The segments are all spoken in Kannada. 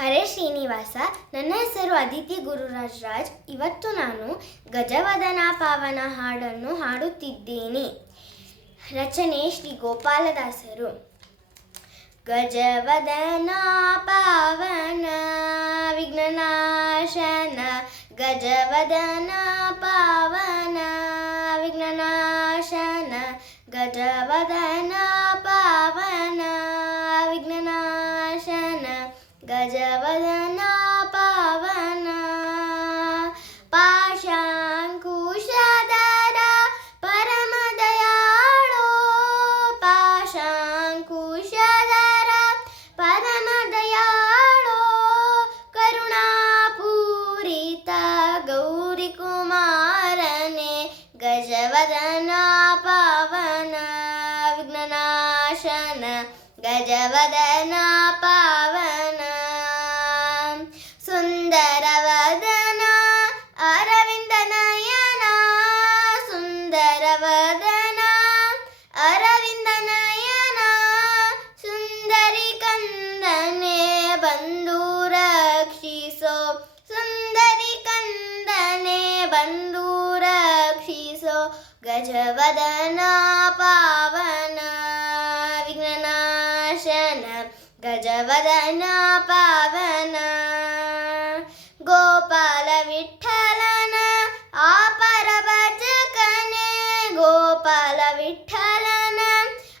ಹರೇ ಶ್ರೀನಿವಾಸ. ನನ್ನ ಹೆಸರು ಅದಿತಿ ಗುರುರಾಜ್ ರಾಜ್. ಇವತ್ತು ನಾನು ಗಜವದನ ಪಾವನ ಹಾಡನ್ನು ಹಾಡುತ್ತಿದ್ದೇನೆ. ರಚನೆ ಶ್ರೀ ಗೋಪಾಲದಾಸರು. ಗಜವದನ ಪಾವನ ವಿಘ್ನನಾಶನ, ಗಜವದನ ಪಾವನ ವಿಘ್ನನಾಶನ, ಗಜವದನ ಪಾವನ ವಿಘ್ನನಾಶನ, ಗಜವದನ ಪಾವನ. ಪಾಶಾಂಕುಶಧರ ಪರಮ ದಯಾಳೋ, ಪಾಶಾಂಕುಶಧರ ಪರಮ ದಯಾಳೋ, ಕರುಣಾಪೂರಿತ ಗೌರಿ ಕುಮಾರನೆ, ಗಜವದನ ಪಾವನ ವಿಘ್ನನಾಶನ, ಗಜವದನ ಪಾವನ. ಸುಂದರವದನ ಅರವಿಂದ ನಯನ, ಸುಂದರವದನ ಅರವಿಂದ ನಯನ, ಸುಂದರಿ ಕಂದನೆ ಬಂದು ರಕ್ಷಿಸೋ, ಸುಂದರಿ ಕಂದನೆ ಬಂದು ರಕ್ಷಿಸೋ, ಗಜವದನ ಪಾವನ ವಿಘ್ನನಾಶನ, ಗಜವದನ ಪಾವನ. ಗೋಪಾಲ ವಿಠಲನ ಆಪರ ಭಜಕನೆ, ಗೋಪಾಲ ವಿಠಲನ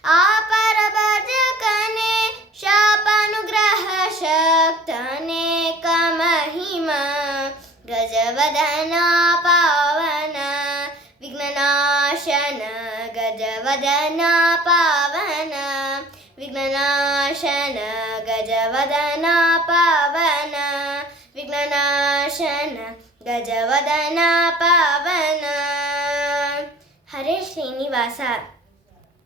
ಆಪರ ಭಜಕನೆ, ಶಾಪಾನುಗ್ರಹ ಶಕ್ತನೆ ಕಮಹಿಮ, ಗಜವದನ ಪಾವನ ವಿಘ್ನನಾಶನ, ಗಜವದನ ಪಾವನ ವಿಘ್ನನಾಶನ, ಗಜವದನ ಪಾವನ ವಿಘ್ನನಾಶನ, ಗಜವದನ ಪಾವನ. ಹರೇ ಶ್ರೀನಿವಾಸ.